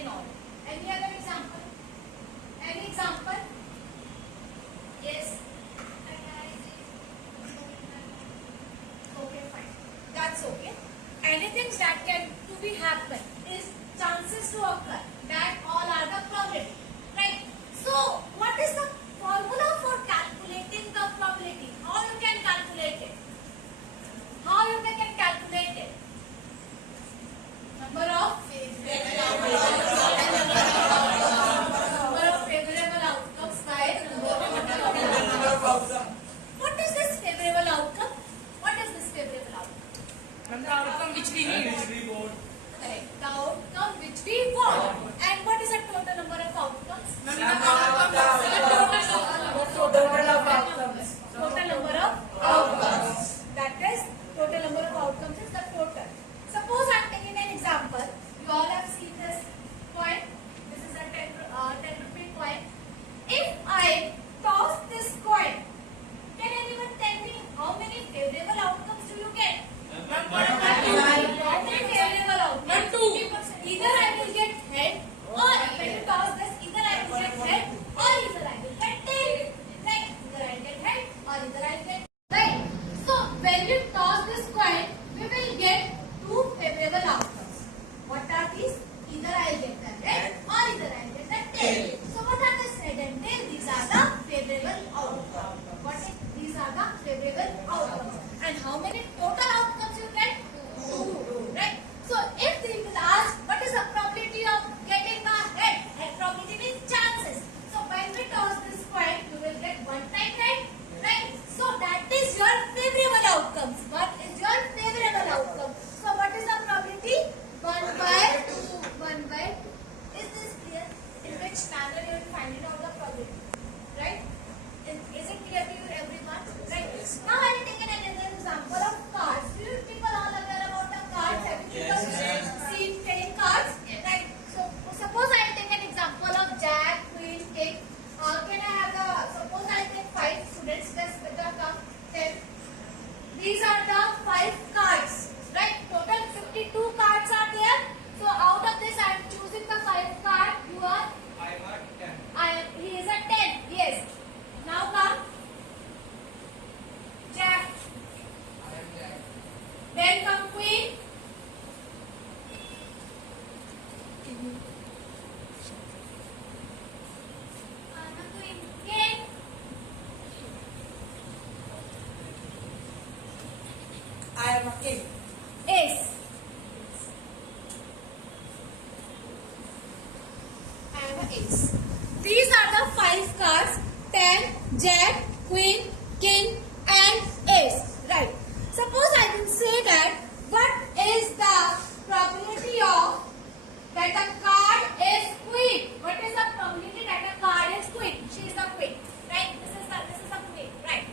and all. Any other example? Any example? Yes. Okay, fine. That's okay. Anything that can to be happen is chances to occur. That all are the probability, right? So, what is the formula for calculating the probability? How you can calculate it? How you can calculate it? Number of favorable outcomes by what is this favorable outcome? What is this favorable outcome? The outcome which we need. Correct. The outcome which we want. And what is the total number of outcomes? Total number of outcomes. That is, total number of outcomes is the total. Suppose I am taking an example. You all have seen this coin. This is a 10 rupee coin. If I toss this coin, can anyone tell me how many favorable outcomes do you get? How many favorable outcomes? 50%. Either I will get head, or when you toss this, either I will get head, or either I will get tail. Right? Either I will get head, or either I will get right. So when we toss this coin, we will get two favorable outcomes. What are these? Either I will get the head, or either I will get the tail. So what are the head and tail? These are the favorable outcomes. What is? These are the favorable outcomes. And how many total outcomes you get? Two. Right? So if they will ask what is the probability of getting the head? Head probability means chances. So when we toss this coin, you will get one time head. Right? So that is your favorable outcomes. What is your favorable outcome? So what is the probability? 1 by 2. 1 by. Is this clear? In which manner you will find out the probability? Right? Is it clear to you everyone? Right? Now I will take another example of cards. Do you people all aware about the cards? Have you people seen playing cards? Right? So suppose I will take an example of Jack, Queen, King. Can I have the, suppose I take 5 students, let's come 10. These are the 5 cards. Right? Total 52 cards are there. So out of this I am choosing the 5 card. You are? He is a 10. Yes. Now come. Jack. Then come Queen. King. I am a king. Ace. I am an ace. These are the 5 cards: 10, Jack, Queen, King, and Ace. Right. Suppose I will say that what is the probability of that a card is Queen? What is the probability that a card is Queen? She is the Queen. Right? This is the Queen. Right.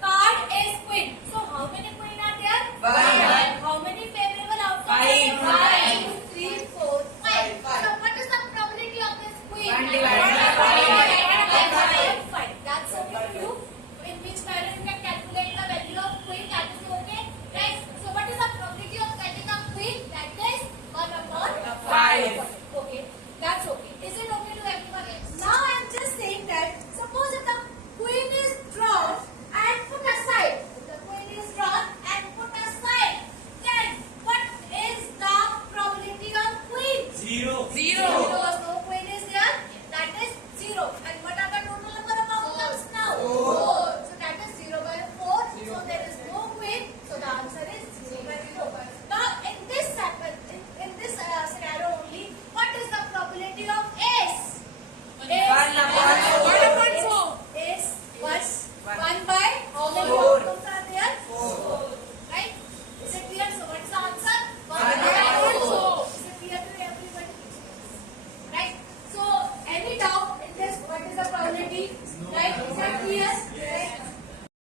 Card is Queen. So how many Queen are there? 5. How many favorable outcomes? 5. 1, 2, 3, 4, 5. So what is the probability of this Queen? 1 divided by 5. That's okay for you. In which manner you can calculate the value of Queen? That is okay. Right. So what is the probability of getting a Queen? That is 1 upon 5. Okay. That's okay. Is it okay to everyone? Now I am just saying that suppose if the Queen is drawn and put aside. If the Queen is drawn and put aside, then what is the probability of Queen? 0. 0.